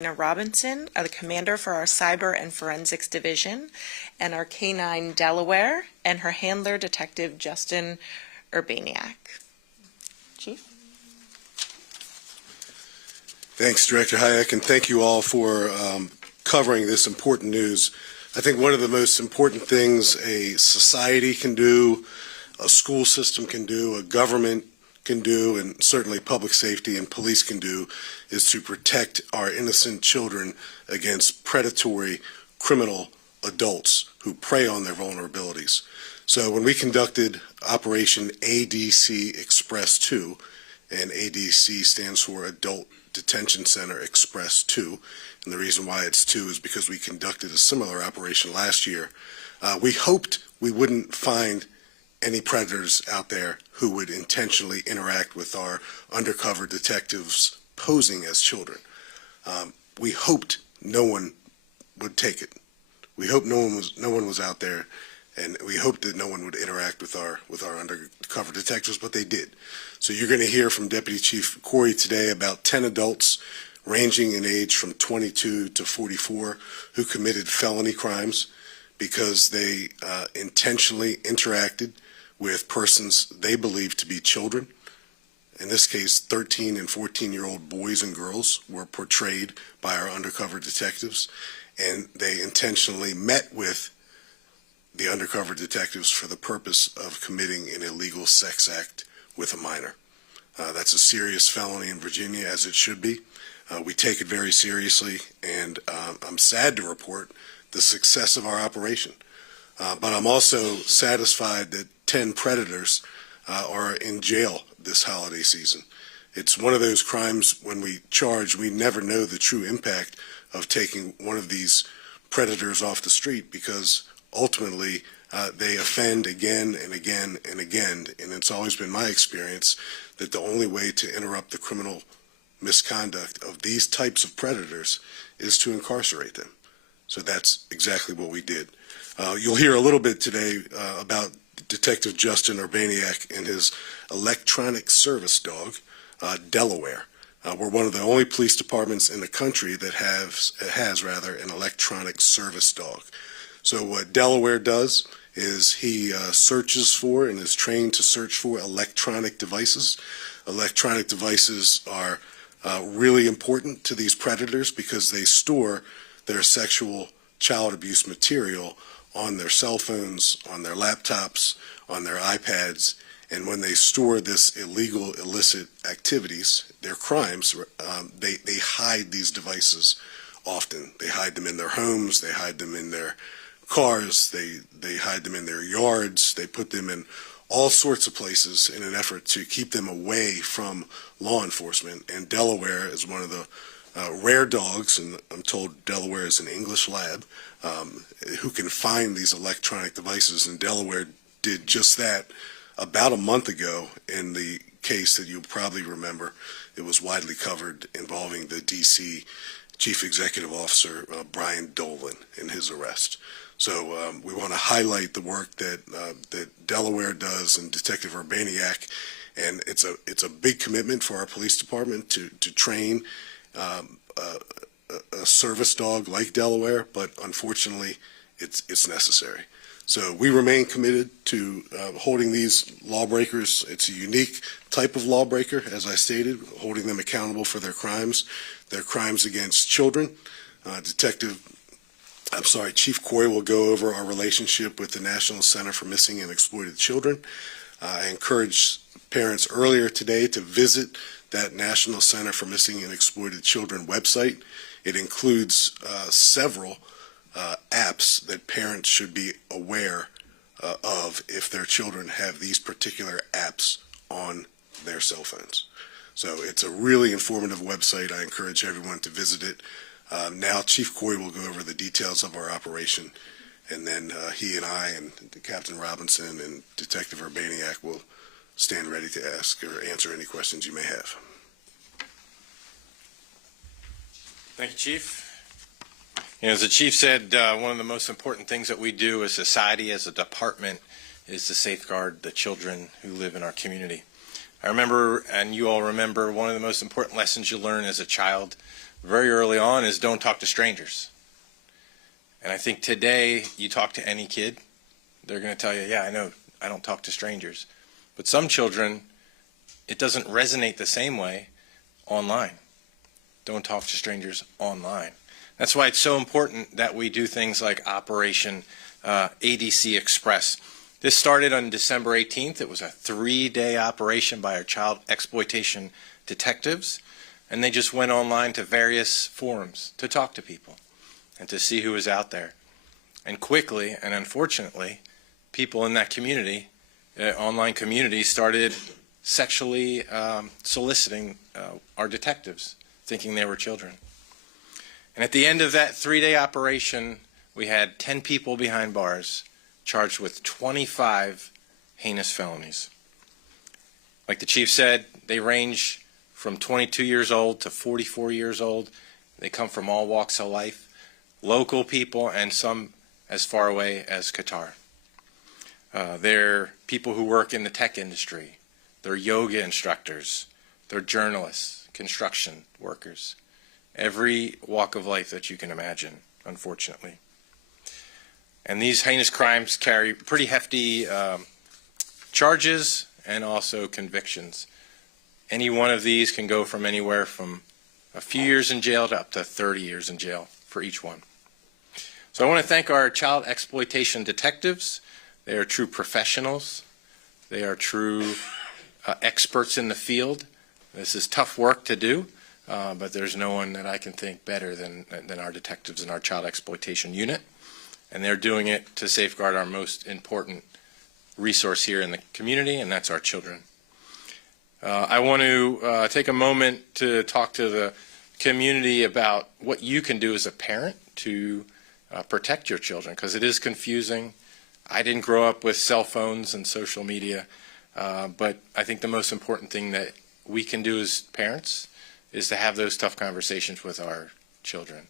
Robinson, the commander for our Cyber and Forensics Division, and our K-9 Delaware, and her handler, Detective Justin Urbaniak. Chief? Thanks, Director Hayek, and thank you all for covering this important news. I think one of the most important things a society can do, a school system can do, a government can do, and certainly public safety and police can do, is to protect our innocent children against predatory criminal adults who prey on their vulnerabilities. So when we conducted Operation ADC Express 2, and ADC stands for Adult Detention Center Express 2, and the reason why it's 2 is because we conducted a similar operation last year. We hoped we wouldn't find any predators out there who would intentionally interact with our undercover detectives posing as children. We hoped no one would take it. We hoped no one was out there, and we hoped that no one would interact with our undercover detectives, but they did. So you're going to hear from Deputy Chief Corey today about 10 adults ranging in age from 22 to 44 who committed felony crimes because they intentionally interacted with persons they believed to be children. In this case, 13 and 14-year-old boys and girls were portrayed by our undercover detectives, and they intentionally met with the undercover detectives for the purpose of committing an illegal sex act with a minor. That's a serious felony in Virginia, as it should be. We take it very seriously, and I'm sad to report the success of our operation. But I'm also satisfied that 10 predators are in jail this holiday season. It's one of those crimes when we charge, we never know the true impact of taking one of these predators off the street, because ultimately they offend again and again and again. And it's always been my experience that the only way to interrupt the criminal misconduct of these types of predators is to incarcerate them. So that's exactly what we did. You'll hear a little bit today about Detective Justin Urbaniak and his electronic service dog, Delaware. We're one of the only police departments in the country that has an electronic service dog. So what Delaware does is he searches for and is trained to search for electronic devices. Electronic devices are really important to these predators because they store their sexual child abuse material on their cell phones, on their laptops, on their iPads, and when they store this illegal, illicit activities, their crimes, they hide these devices often. They hide them in their homes, they hide them in their cars, they hide them in their yards, they put them in all sorts of places in an effort to keep them away from law enforcement. And Delaware is one of the rare dogs, and I'm told Delaware is an English lab, who can find these electronic devices, and Delaware did just that about a month ago in the case that you'll probably remember. It was widely covered involving the DC Chief Executive Officer, Brian Dolan, and his arrest. So we want to highlight the work that Delaware does and Detective Urbaniak, and it's a big commitment for our police department to train a service dog like Delaware, but unfortunately it's necessary. So we remain committed to holding these lawbreakers. It's a unique type of lawbreaker, as I stated, holding them accountable for their crimes against children. Chief Corey will go over our relationship with the National Center for Missing and Exploited Children. I encourage parents earlier today to visit that National Center for Missing and Exploited Children website. It includes several apps that parents should be aware of if their children have these particular apps on their cell phones. So it's a really informative website. I encourage everyone to visit it. Now Chief Corey will go over the details of our operation, and then he and I and Captain Robinson and Detective Urbaniak will stand ready to ask or answer any questions you may have. Thank you, Chief. As the Chief said, one of the most important things that we do as society, as a department, is to safeguard the children who live in our community. I remember, and you all remember, one of the most important lessons you learn as a child very early on is don't talk to strangers. And I think today you talk to any kid, they're going to tell you, yeah, I know, I don't talk to strangers. But some children, it doesn't resonate the same way online. Don't talk to strangers online. That's why it's so important that we do things like Operation ADC Express. This started on December 18th. It was a 3-day operation by our child exploitation detectives, and they just went online to various forums to talk to people and to see who was out there. And quickly, and unfortunately, people in that community, online community, started sexually soliciting our detectives, thinking they were children. And at the end of that 3-day operation, we had 10 people behind bars charged with 25 heinous felonies. Like the chief said, they range from 22 years old to 44 years old. They come from all walks of life, local people and some as far away as Qatar. They're people who work in the tech industry. They're yoga instructors. They're journalists, construction workers. Every walk of life that you can imagine, unfortunately. And these heinous crimes carry pretty hefty charges and also convictions. Any one of these can go from anywhere from a few years in jail to up to 30 years in jail for each one. So I want to thank our child exploitation detectives. They are true professionals. They are true experts in the field. This is tough work to do. But there's no one that I can think better than our detectives in our child exploitation unit. And they're doing it to safeguard our most important resource here in the community, and that's our children. I want to take a moment to talk to the community about what you can do as a parent to protect your children, because it is confusing. I didn't grow up with cell phones and social media, but I think the most important thing that we can do as parents is to have those tough conversations with our children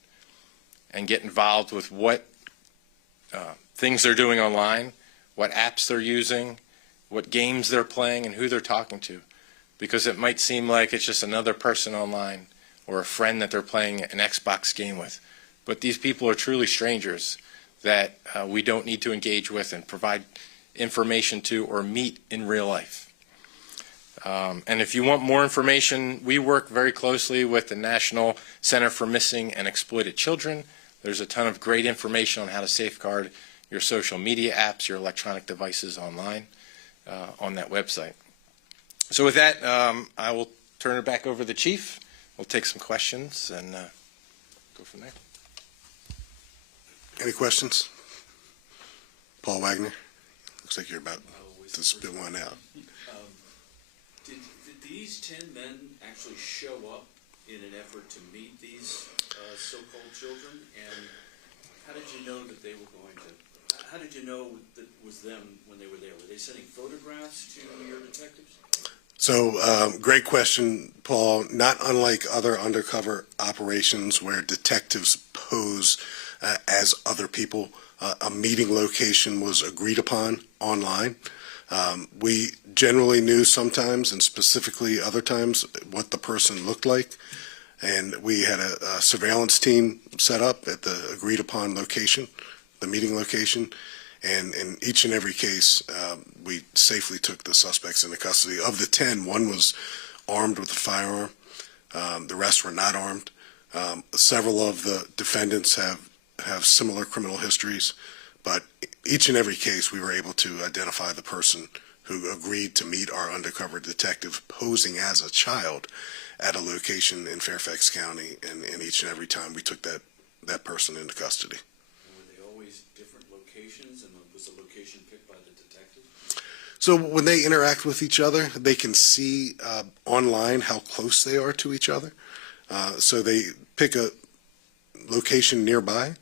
and get involved with what things they're doing online, what apps they're using, what games they're playing, and who they're talking to. Because it might seem like it's just another person online or a friend that they're playing an Xbox game with. But these people are truly strangers that we don't need to engage with and provide information to or meet in real life. And if you want more information, we work very closely with the National Center for Missing and Exploited Children. There's a ton of great information on how to safeguard your social media apps, your electronic devices online on that website. So with that, I will turn it back over to the chief. We'll take some questions and go from there. Any questions? Paul Wagner? Looks like you're about to spit one out. Did these 10 men actually show up in an effort to meet these so-called children? And how did you know that they were going to, how did you know that it was them when they were there? Were they sending photographs to your detectives? So, great question, Paul. Not unlike other undercover operations where detectives pose as other people, a meeting location was agreed upon online. We generally knew sometimes, and specifically other times, what the person looked like. And we had a surveillance team set up at the agreed upon location, the meeting location. And in each and every case, we safely took the suspects into custody. Of the 10, one was armed with a firearm. The rest were not armed. Several of the defendants have similar criminal histories. But each and every case, we were able to identify the person who agreed to meet our undercover detective posing as a child at a location in Fairfax County. And each and every time, we took that person into custody. And was the location picked by the detective? So when they interact with each other, they can see online how close they are to each other. So they pick a location nearby,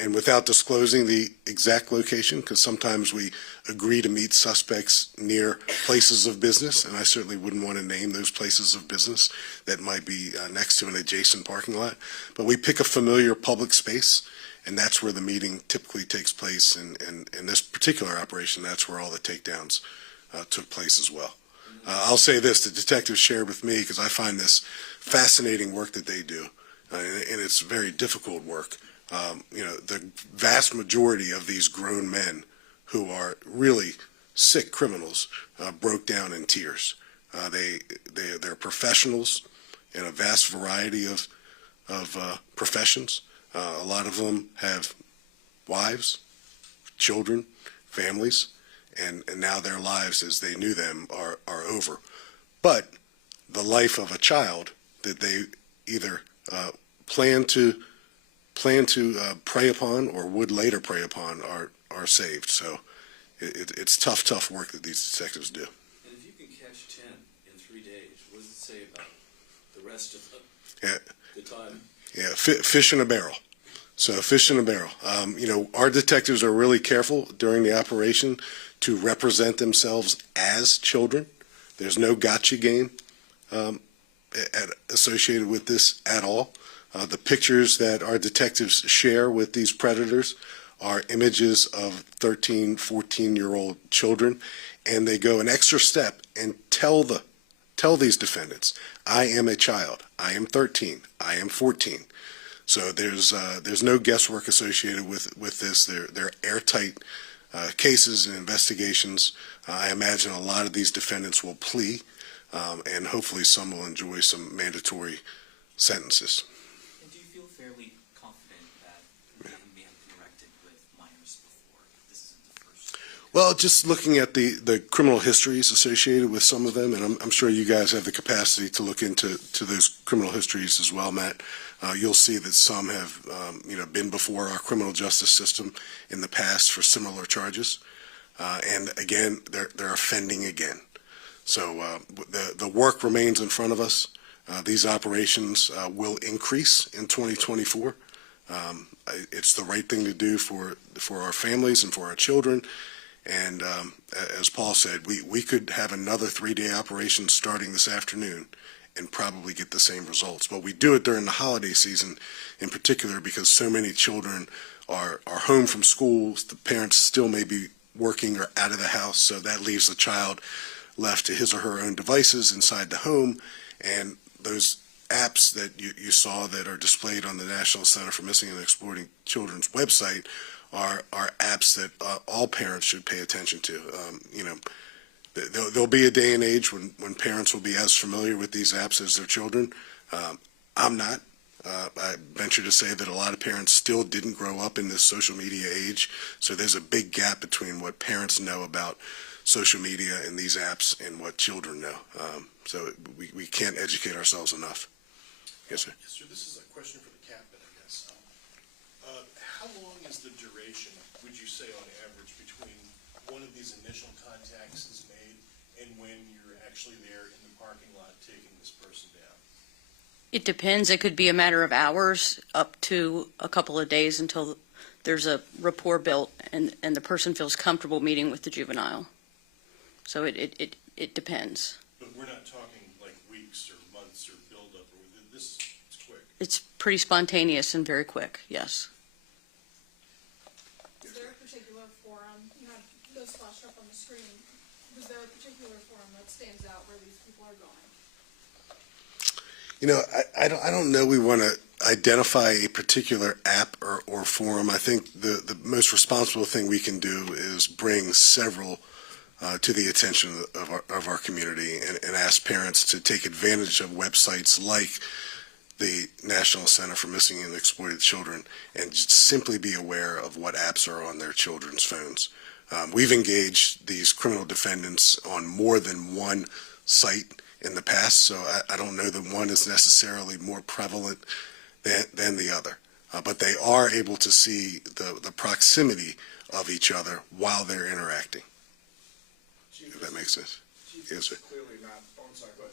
and without disclosing the exact location, because sometimes we agree to meet suspects near places of business, and I certainly wouldn't want to name those places of business that might be next to an adjacent parking lot. But we pick a familiar public space, and that's where the meeting typically takes place. And in this particular operation, that's where all the takedowns took place as well. I'll say this, the detectives shared with me, because I find this fascinating work that they do, and it's very difficult work. The vast majority of these grown men who are really sick criminals broke down in tears. They're professionals in a vast variety of professions. A lot of them have wives, children, families, and now their lives as they knew them are over. But the life of a child that they either plan to prey upon or would later prey upon are saved. So it's tough work that these detectives do. And if you can catch 10 in 3 days, what does it say about the rest of the time? Yeah, fish in a barrel. So fish in a barrel. Our detectives are really careful during the operation to represent themselves as children. There's no gotcha game associated with this at all. The pictures that our detectives share with these predators are images of 13, 14-year-old children, and they go an extra step and tell these defendants, I am a child, I am 13, I am 14. So there's no guesswork associated with this. They're airtight cases and investigations. I imagine a lot of these defendants will plea, and hopefully some will enjoy some mandatory sentences. And do you feel fairly confident that they may have interacted with minors before? This isn't the first. Well, just looking at the criminal histories associated with some of them, and I'm sure you guys have the capacity to look into those criminal histories as well, Matt. You'll see that some have, been before our criminal justice system in the past for similar charges, and again, they're offending again. So the work remains in front of us. These operations will increase in 2024. It's the right thing to do for our families and for our children. And as Paul said, we could have another 3-day operation starting this afternoon and probably get the same results. But we do it during the holiday season in particular because so many children are home from school. The parents still may be working or out of the house, so that leaves the child left to his or her own devices inside the home. And those apps that you saw that are displayed on the National Center for Missing and Exploiting Children's website are apps that all parents should pay attention to. There'll be a day and age when parents will be as familiar with these apps as their children. I'm not. I venture to say that a lot of parents still didn't grow up in this social media age, so there's a big gap between what parents know about social media and these apps and what children know. So we can't educate ourselves enough. Yes, sir. Yes, sir. This is a question for the captain, I guess. How long is the duration, would you say, on average, between one of these initial contacts is made and when you're actually there in the parking lot taking this person down? It depends. It could be a matter of hours up to a couple of days until there's a rapport built and the person feels comfortable meeting with the juvenile. So it depends. But we're not talking like weeks or months or build-up, or this is quick. It's pretty spontaneous and very quick, yes. Is there a particular forum, you had those flashed up on the screen, was there a particular forum that stands out where these people are going? I don't know we want to identify a particular app or forum. I think the most responsible thing we can do is bring several to the attention of our community and ask parents to take advantage of websites like the National Center for Missing and Exploited Children and just simply be aware of what apps are on their children's phones. We've engaged these criminal defendants on more than one site in the past, so I don't know that one is necessarily more prevalent than the other. But they are able to see the proximity of each other while they're interacting. If that makes sense. Chief, Yes, sir. Clearly not. Oh, I'm sorry, but.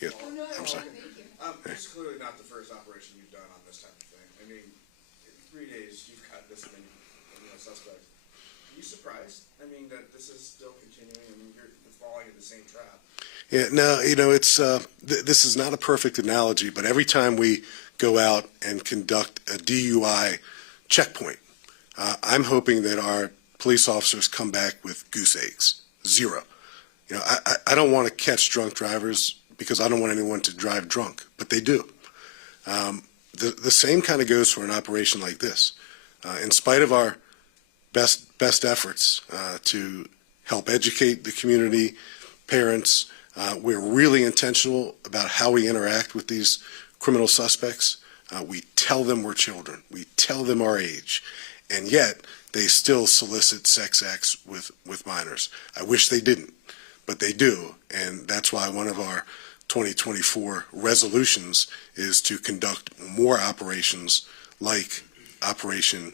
Yes. Oh, no, I'm sorry. thank you. It's clearly not the first operation you've done on this type of thing. I mean, in 3 days, you've got this many, suspects. Are you surprised? I mean, that this is still continuing. I mean, you're falling in the same trap. Yeah, no, it's this is not a perfect analogy, but every time we go out and conduct a DUI checkpoint, I'm hoping that our police officers come back with goose eggs. Zero. I don't want to catch drunk drivers because I don't want anyone to drive drunk, but they do. The same kind of goes for an operation like this. In spite of our best efforts to help educate the community, parents, we're really intentional about how we interact with these criminal suspects. We tell them we're children. We tell them our age. And yet, they still solicit sex acts with minors. I wish they didn't, but they do. And that's why one of our 2024 resolutions is to conduct more operations like Operation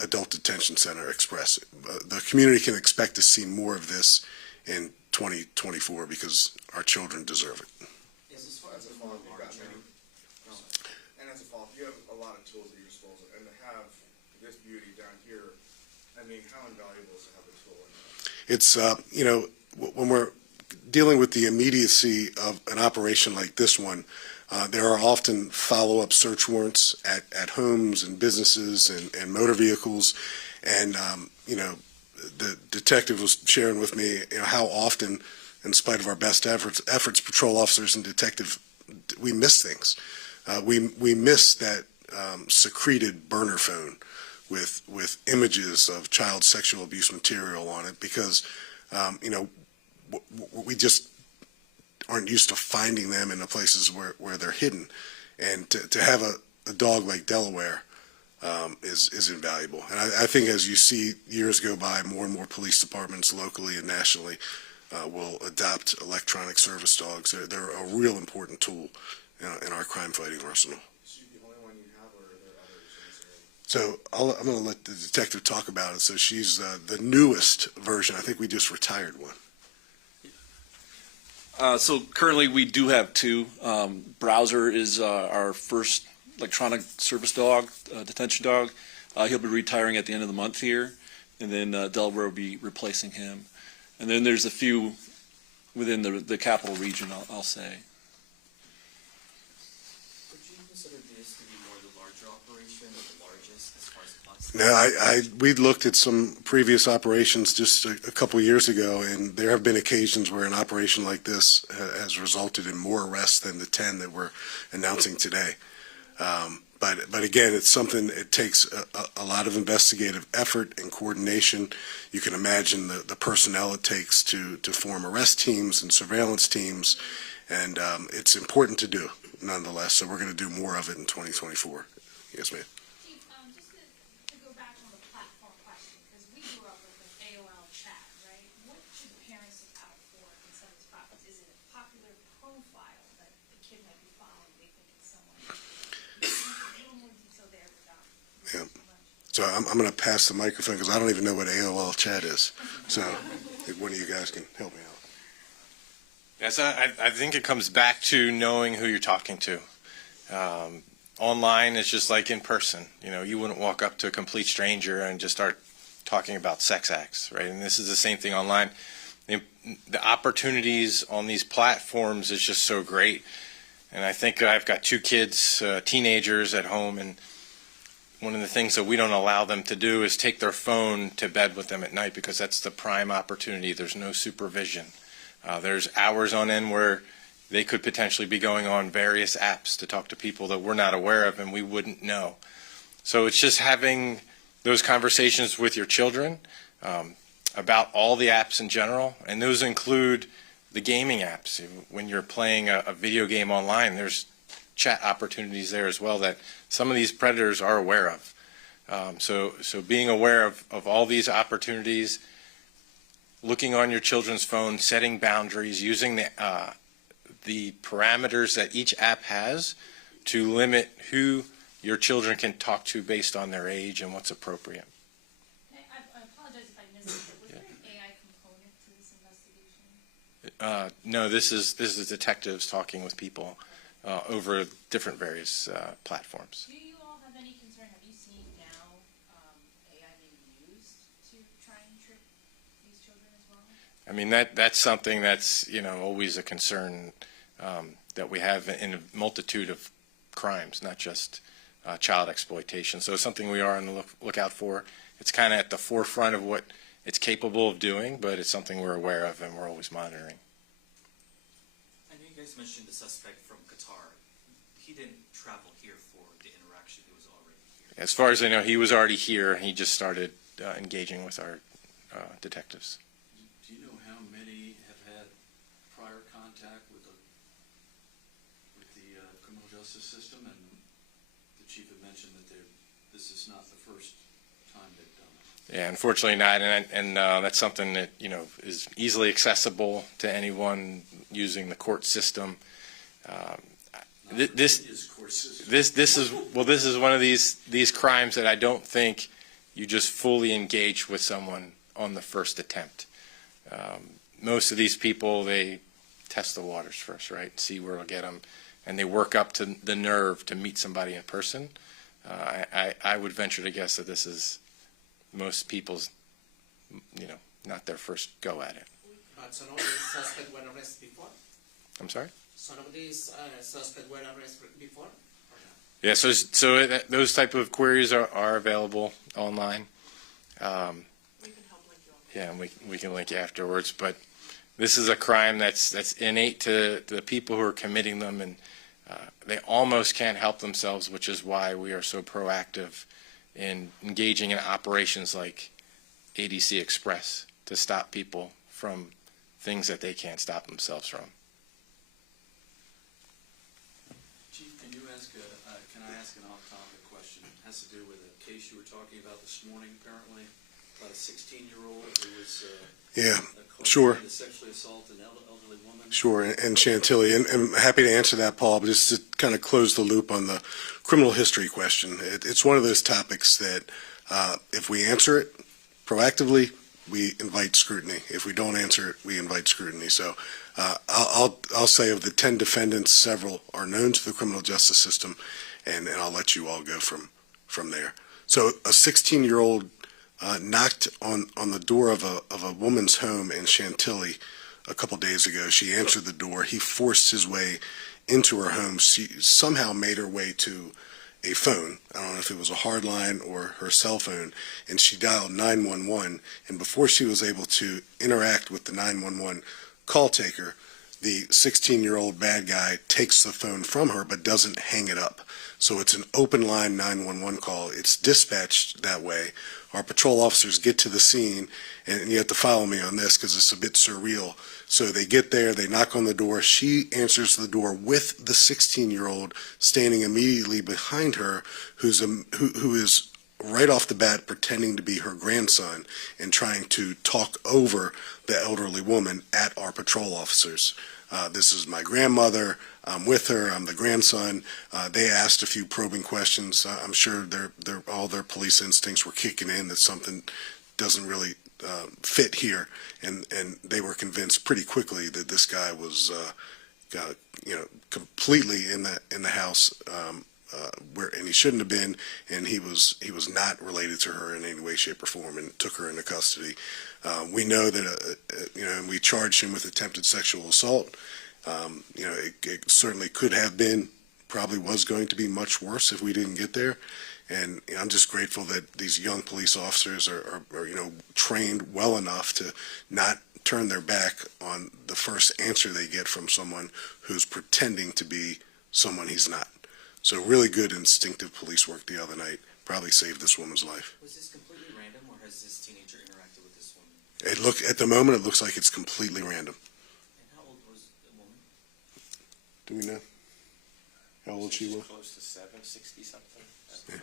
Adult Detention Center Express. The community can expect to see more of this in 2024 because our children deserve it. As a follow-up, and as a follow-up, you have a lot of tools at your disposal, and to have this beauty down here, I mean, how invaluable is to have a tool in that? It's, when we're dealing with the immediacy of an operation like this one, there are often follow-up search warrants at homes and businesses and motor vehicles. And, the detective was sharing with me, how often, in spite of our best efforts, patrol officers and detectives, we miss things. We miss that secreted burner phone with images of child sexual abuse material on it because, we just aren't used to finding them in the places where they're hidden. And to have a dog like Delaware is invaluable. And I think as you see years go by, more and more police departments locally and nationally will adopt electronic service dogs. They're a real important tool in our crime-fighting arsenal. Is she the only one you have, or are there others in this area? So I'm going to let the detective talk about it. So she's the newest version. I think we just retired one. So currently we do have two. Browser is our first electronic service dog, detention dog. He'll be retiring at the end of the month here, and then Delaware will be replacing him. And then there's a few within the capital region, I'll say. Would you consider this to be more the larger operation or the largest as far as cost? No, we looked at some previous operations just a couple of years ago, and there have been occasions where an operation like this has resulted in more arrests than the 10 that we're announcing today. But again, it's something, it takes a lot of investigative effort and coordination. You can imagine the personnel it takes to form arrest teams and surveillance teams, and it's important to do nonetheless. So we're going to do more of it in 2024. Yes, ma'am. Chief, just to go back on the platform question, because we grew up with an AOL chat, right? What should parents look out for in some of these platforms? Is it a popular profile that the kid might be following? They think it's someone. A little more detail there without. Yeah. So I'm going to pass the microphone because I don't even know what AOL chat is. So if one of you guys can help me out. Yes, I think it comes back to knowing who you're talking to. Online is just like in person. You wouldn't walk up to a complete stranger and just start talking about sex acts, right? And this is the same thing online. The opportunities on these platforms is just so great. And I think I've got two kids, teenagers at home, and one of the things that we don't allow them to do is take their phone to bed with them at night because that's the prime opportunity. There's no supervision. There's hours on end where they could potentially be going on various apps to talk to people that we're not aware of and we wouldn't know. So it's just having those conversations with your children about all the apps in general, and those include the gaming apps. When you're playing a video game online, there's chat opportunities there as well that some of these predators are aware of. So being aware of all these opportunities, looking on your children's phone, setting boundaries, using the parameters that each app has to limit who your children can talk to based on their age and what's appropriate. I apologize if I missed it, but was there an AI component to this investigation? No, this is detectives talking with people over different various platforms. Do you all have any concern? Have you seen now AI being used to try and trick these children as well? I mean, that's something that's always a concern that we have in a multitude of crimes, not just child exploitation. So it's something we are on the lookout for. It's kind of at the forefront of what it's capable of doing, but it's something we're aware of and we're always monitoring. I know guys mentioned the suspect from Qatar. He didn't travel here for the interaction. He was already here. As far as I know, he was already here. He just started engaging with our detectives. Do you know how many have had prior contact with the criminal justice system? And the chief had mentioned that this is not the first time they've done it. Yeah, unfortunately not, and that's something that is easily accessible to anyone using the court system. This is one of these crimes that I don't think you just fully engage with someone on the first attempt. Most of these people, they test the waters first, right? See where it'll get them, and they work up to the nerve to meet somebody in person. I would venture to guess that this is most people's, not their first go at it. But some of these suspects were arrested before? I'm sorry? Some of these suspects were arrested before? Yeah, so those type of queries are available online. We can help link you on. Yeah, and we can link you afterwards. But this is a crime that's innate to the people who are committing them, and they almost can't help themselves, which is why we are so proactive in engaging in operations like ADC Express to stop people from things that they can't stop themselves from. Chief, can I ask an off-topic question? It has to do with a case you were talking about this morning, apparently, about a 16-year-old who was Sure. to sexually assault an elderly woman. Sure, and Chantilly, and I'm happy to answer that, Paul, but just to kind of close the loop on the criminal history question, it's one of those topics that if we answer it proactively, we invite scrutiny. If we don't answer it, we invite scrutiny. So I'll say of the 10 defendants, several are known to the criminal justice system, and I'll let you all go from there. So a 16-year-old knocked on the door of a woman's home in Chantilly a couple days ago. She answered the door. He forced his way into her home. She somehow made her way to a phone. I don't know if it was a hard line or her cell phone, and she dialed 911. And before she was able to interact with the 911 call taker, the 16-year-old bad guy takes the phone from her but doesn't hang it up. So it's an open line 911 call. It's dispatched that way. Our patrol officers get to the scene, and you have to follow me on this because it's a bit surreal. So they get there, they knock on the door. She answers the door with the 16-year-old standing immediately behind her, who is right off the bat pretending to be her grandson and trying to talk over the elderly woman at our patrol officers. This is my grandmother. I'm with her. I'm the grandson. They asked a few probing questions. I'm sure all their police instincts were kicking in that something doesn't really fit here, and they were convinced pretty quickly that this guy was, completely in the house and he shouldn't have been, and he was not related to her in any way, shape, or form, and took her into custody. We know that and we charged him with attempted sexual assault. It certainly could have been, probably was going to be much worse if we didn't get there. And I'm just grateful that these young police officers are trained well enough to not turn their back on the first answer they get from someone who's pretending to be someone he's not. So really good instinctive police work the other night. Probably saved this woman's life. Was this completely random, or has this teenager interacted with this woman? At the moment, it looks like it's completely random. And how old was the woman? Do we know how old she was? Close to 60 something. Yeah.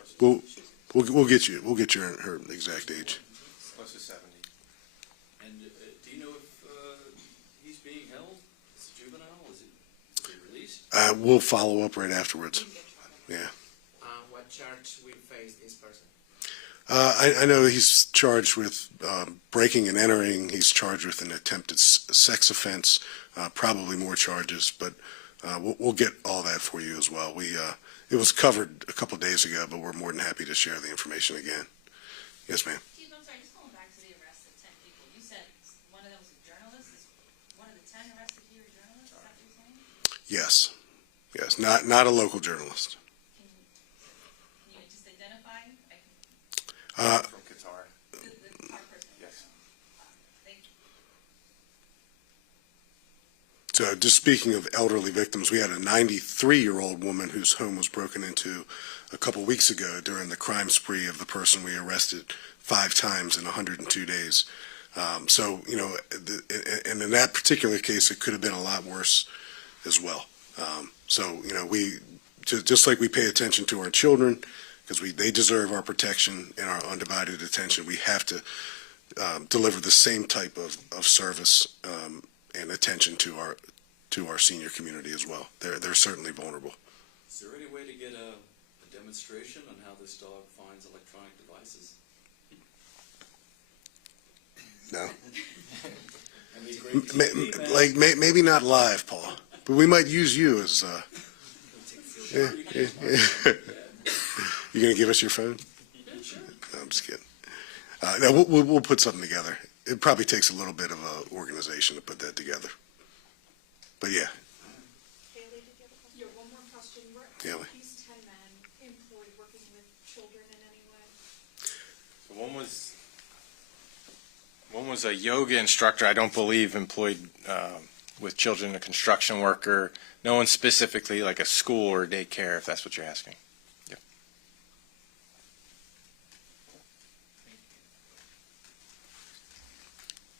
We'll get you her exact age. Close to 70. And do you know if he's being held? Is it juvenile? Is it released? We'll follow up right afterwards. Yeah. What charge will face this person? I know he's charged with breaking and entering. He's charged with an attempted sex offense, probably more charges, but we'll get all that for you as well. It was covered a couple days ago, but we're more than happy to share the information again. Yes, ma'am. Chief, I'm sorry, just going back to the arrest of 10 people. You said one of them was a journalist. Is one of the 10 arrested here a journalist? Is that what you're saying? Yes. Not a local journalist. Can you just identify? From Qatar. The Qatar person? Yes. Thank you. So just speaking of elderly victims, we had a 93-year-old woman whose home was broken into a couple weeks ago during the crime spree of the person we arrested 5 times in 102 days. So, you know, and in that particular case, it could have been a lot worse as well. So, you know, just like we pay attention to our children, because they deserve our protection and our undivided attention, we have to deliver the same type of service and attention to our senior community as well. They're certainly vulnerable. Is there any way to get a demonstration on how this dog finds electronic devices? No. That'd be great TV, man. Maybe not live, Paul, but we might use you as. You gonna give us your phone? Sure. No, I'm just kidding. No, we'll put something together. It probably takes a little bit of organization to put that together. But yeah. Haley, did you have a question? Yeah, one more question. Were Haley. these 10 men employed working with children in any way? One was a yoga instructor, I don't believe employed with children, a construction worker. No one specifically like a school or daycare, if that's what you're asking. Yep.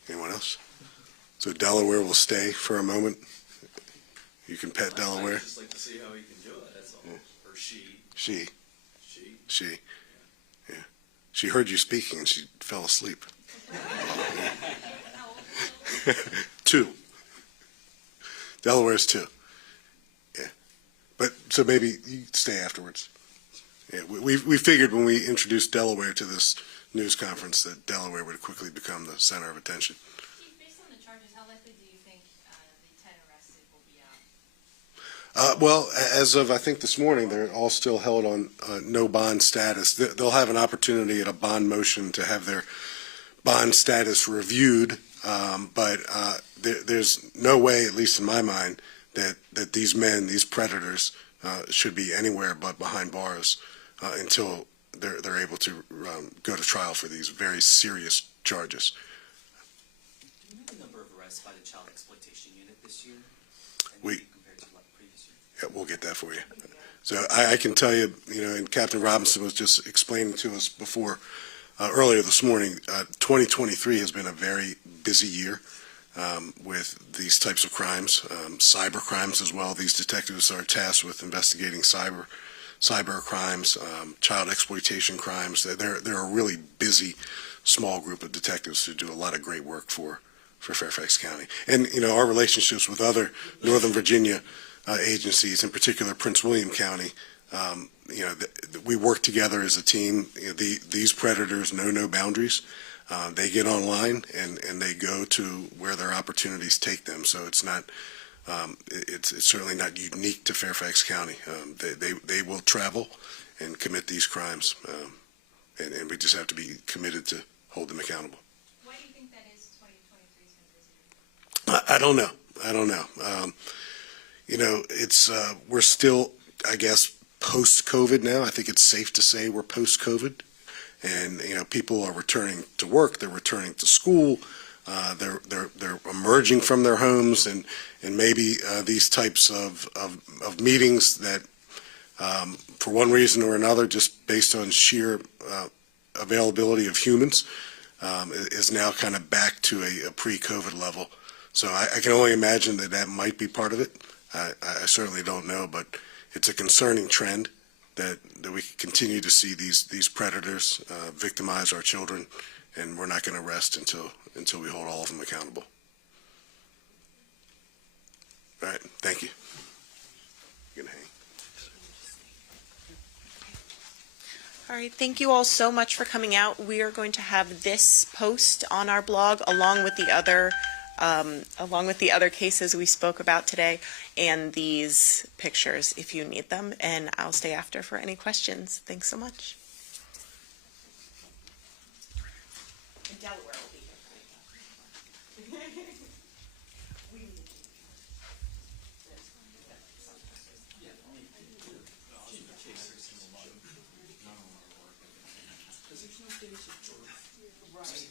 Anyone else? So Delaware will stay for a moment. You can pet Delaware. I'd just like to see how he can do it, that's all. Yeah. Or she. She. She. Yeah. She heard you speaking and she fell asleep. 2. Delaware's 2. Yeah. But so maybe you stay afterwards. Yeah. We figured when we introduced Delaware to this news conference that Delaware would quickly become the center of attention. Chief, based on the charges, how likely do you think the 10 arrested will be out? Well, as of I think this morning, they're all still held on no bond status. They'll have an opportunity at a bond motion to have their bond status reviewed, but there's no way, at least in my mind, that these men, these predators, should be anywhere but behind bars until they're able to go to trial for these very serious charges. Do you know the number of arrests by the Child Exploitation Unit this year? Compared to what previous year? Yeah, we'll get that for you. So I can tell you, you know, and Captain Robinson was just explaining to us before, earlier this morning, 2023 has been a very busy year with these types of crimes, cyber crimes as well. These detectives are tasked with investigating cyber crimes, child exploitation crimes. They're a really busy, small group of detectives who do a lot of great work for Fairfax County. And, you know, our relationships with other Northern Virginia agencies, in particular Prince William County, you know, we work together as a team. You know, these predators know no boundaries. They get online and they go to where their opportunities take them. So it's not, it's certainly not unique to Fairfax County. They will travel and commit these crimes, and we just have to be committed to hold them accountable. Why do you think that is 2023's been busier? I don't know. You know, it's we're still, I guess, post-COVID now. I think it's safe to say we're post-COVID, and you know, people are returning to work. They're returning to school. They're emerging from their homes, and maybe these types of meetings that, for one reason or another, just based on sheer availability of humans, is now kind of back to a pre-COVID level. So I can only imagine that might be part of it. I certainly don't know, but it's a concerning trend that we continue to see these predators victimize our children, and we're not going to rest until we hold all of them accountable. All right, thank you. You can hang. All right, thank you all so much for coming out. We are going to have this post on our blog along with the other cases we spoke about today, and these pictures if you need them, and I'll stay after for any questions. Thanks so much. And Delaware will be here. Because there's no days of George. Right.